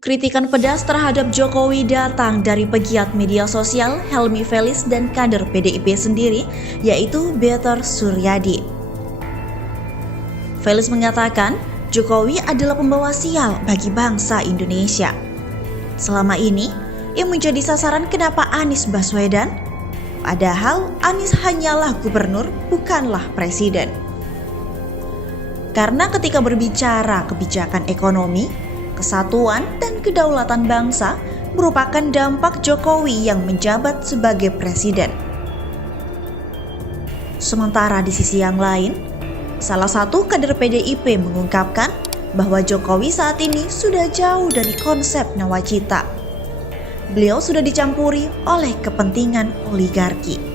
Kritikan pedas terhadap Jokowi datang dari pegiat media sosial Helmi Felis dan kader PDIP sendiri, yaitu Beator Suryadi. Felis mengatakan, Jokowi adalah pembawa sial bagi bangsa Indonesia. Selama ini, ia menjadi sasaran kenapa Anies Baswedan? Padahal Anies hanyalah gubernur, bukanlah presiden. Karena ketika berbicara kebijakan ekonomi, kesatuan dan kedaulatan bangsa merupakan dampak Jokowi yang menjabat sebagai presiden. Sementara di sisi yang lain, salah satu kader PDIP mengungkapkan bahwa Jokowi saat ini sudah jauh dari konsep nawacita. Beliau sudah dicampuri oleh kepentingan oligarki.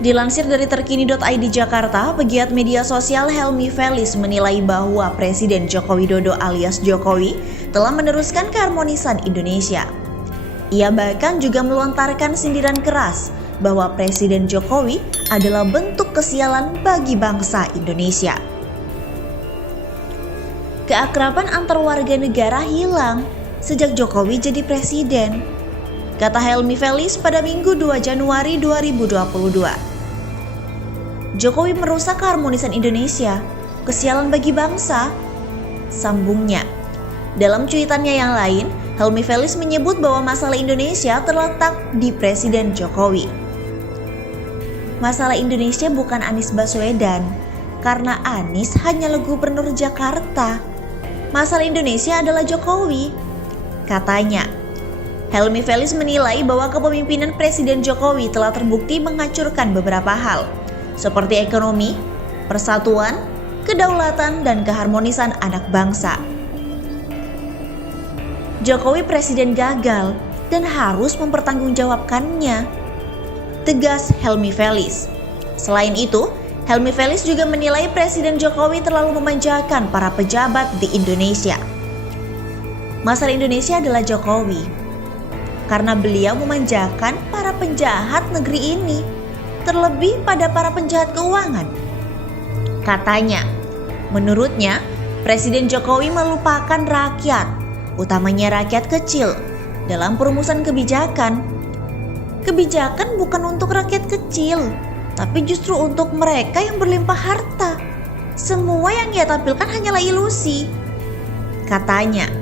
Dilansir dari terkini.id Jakarta, pegiat media sosial Helmi Felis menilai bahwa Presiden Joko Widodo alias Jokowi telah meneruskan keharmonisan Indonesia. Ia bahkan juga melontarkan sindiran keras bahwa Presiden Jokowi adalah bentuk kesialan bagi bangsa Indonesia. Keakraban antar warga negara hilang sejak Jokowi jadi presiden, kata Helmi Felis pada Minggu 2 Januari 2022. Jokowi merusak keharmonisan Indonesia, kesialan bagi bangsa, sambungnya. Dalam cuitannya yang lain, Helmi Felis menyebut bahwa masalah Indonesia terletak di Presiden Jokowi. Masalah Indonesia bukan Anies Baswedan, karena Anies hanyalah gubernur Jakarta. Masalah Indonesia adalah Jokowi, katanya. Helmi Felis menilai bahwa kepemimpinan Presiden Jokowi telah terbukti menghancurkan beberapa hal, seperti ekonomi, persatuan, kedaulatan, dan keharmonisan anak bangsa. Jokowi presiden gagal dan harus mempertanggungjawabkannya, tegas Helmi Felis. Selain itu, Helmi Felis juga menilai Presiden Jokowi terlalu memanjakan para pejabat di Indonesia. Masalah Indonesia adalah Jokowi, karena beliau memanjakan para penjahat negeri ini, terlebih pada para penjahat keuangan. Katanya, menurutnya Presiden Jokowi melupakan rakyat, utamanya rakyat kecil, dalam perumusan kebijakan. Kebijakan bukan untuk rakyat kecil, tapi justru untuk mereka yang berlimpah harta. Semua yang ia tampilkan hanyalah ilusi, katanya.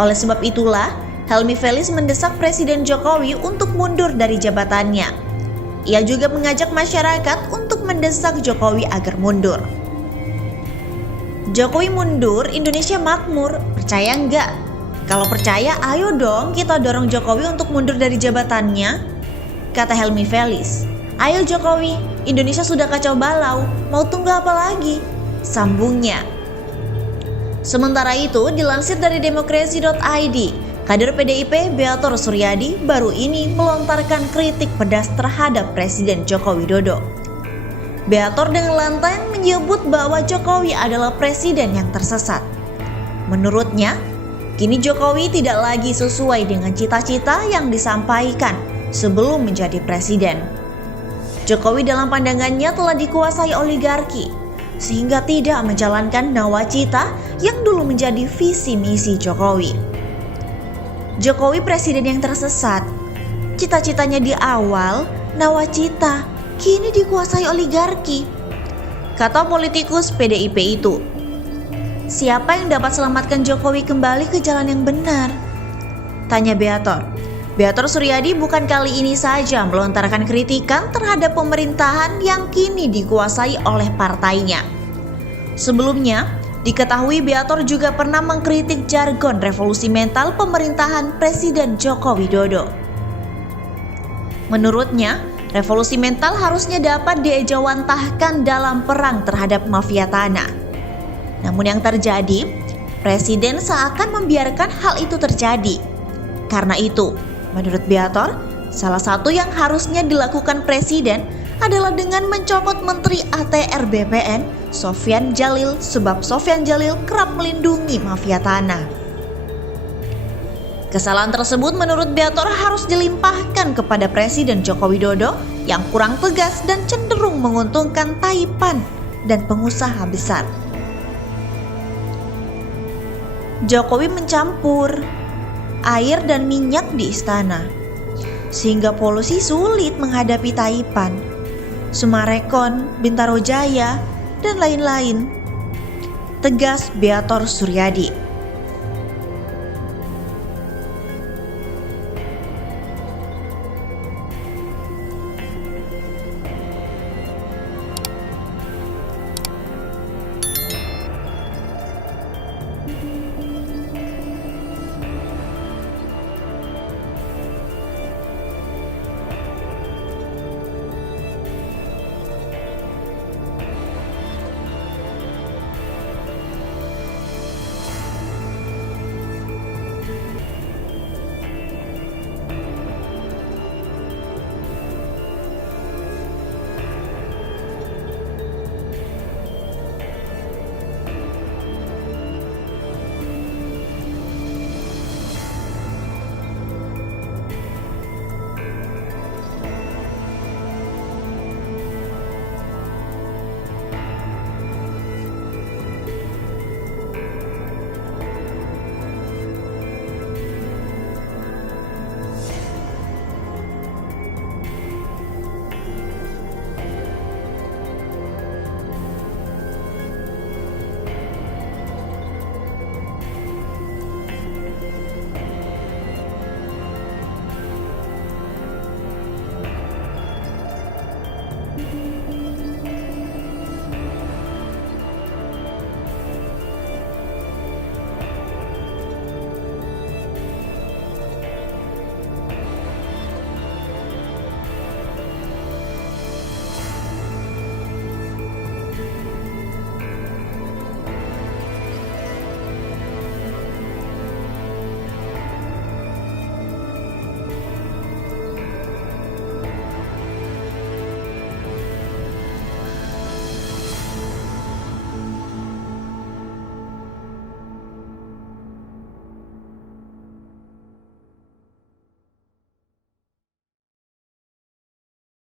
Oleh sebab itulah, Helmi Felis mendesak Presiden Jokowi untuk mundur dari jabatannya. Ia juga mengajak masyarakat untuk mendesak Jokowi agar mundur. Jokowi mundur, Indonesia makmur. Percaya enggak? Kalau percaya, ayo dong kita dorong Jokowi untuk mundur dari jabatannya, kata Helmi Felis. Ayo Jokowi, Indonesia sudah kacau balau, mau tunggu apa lagi? Sambungnya. Sementara itu, dilansir dari demokrasi.id, kader PDIP Beator Suryadi baru ini melontarkan kritik pedas terhadap Presiden Joko Widodo. Beator dengan lantang menyebut bahwa Jokowi adalah presiden yang tersesat. Menurutnya, kini Jokowi tidak lagi sesuai dengan cita-cita yang disampaikan sebelum menjadi presiden. Jokowi dalam pandangannya telah dikuasai oligarki, sehingga tidak menjalankan nawacita yang dulu menjadi visi misi Jokowi. Jokowi presiden yang tersesat. Cita-citanya di awal nawacita, kini dikuasai oligarki, kata politikus PDIP itu. Siapa yang dapat selamatkan Jokowi kembali ke jalan yang benar? Tanya Beator. Beator Suryadi bukan kali ini saja melontarkan kritikan terhadap pemerintahan yang kini dikuasai oleh partainya. Sebelumnya, diketahui Beator juga pernah mengkritik jargon revolusi mental pemerintahan Presiden Joko Widodo. Menurutnya, revolusi mental harusnya dapat diejawantahkan dalam perang terhadap mafia tanah. Namun yang terjadi, Presiden seakan membiarkan hal itu terjadi. Karena itu, menurut Beator, salah satu yang harusnya dilakukan Presiden adalah dengan mencopot Menteri ATR BPN Sofyan Djalil, sebab Sofyan Djalil kerap melindungi mafia tanah. Kesalahan tersebut menurut Beator harus dilimpahkan kepada Presiden Joko Widodo yang kurang tegas dan cenderung menguntungkan Taipan dan pengusaha besar. Jokowi mencampur air dan minyak di istana, sehingga polusi sulit menghadapi Taipan, Sumarekon, Bintaro Jaya, dan lain-lain. Tegas Beator Suryadi.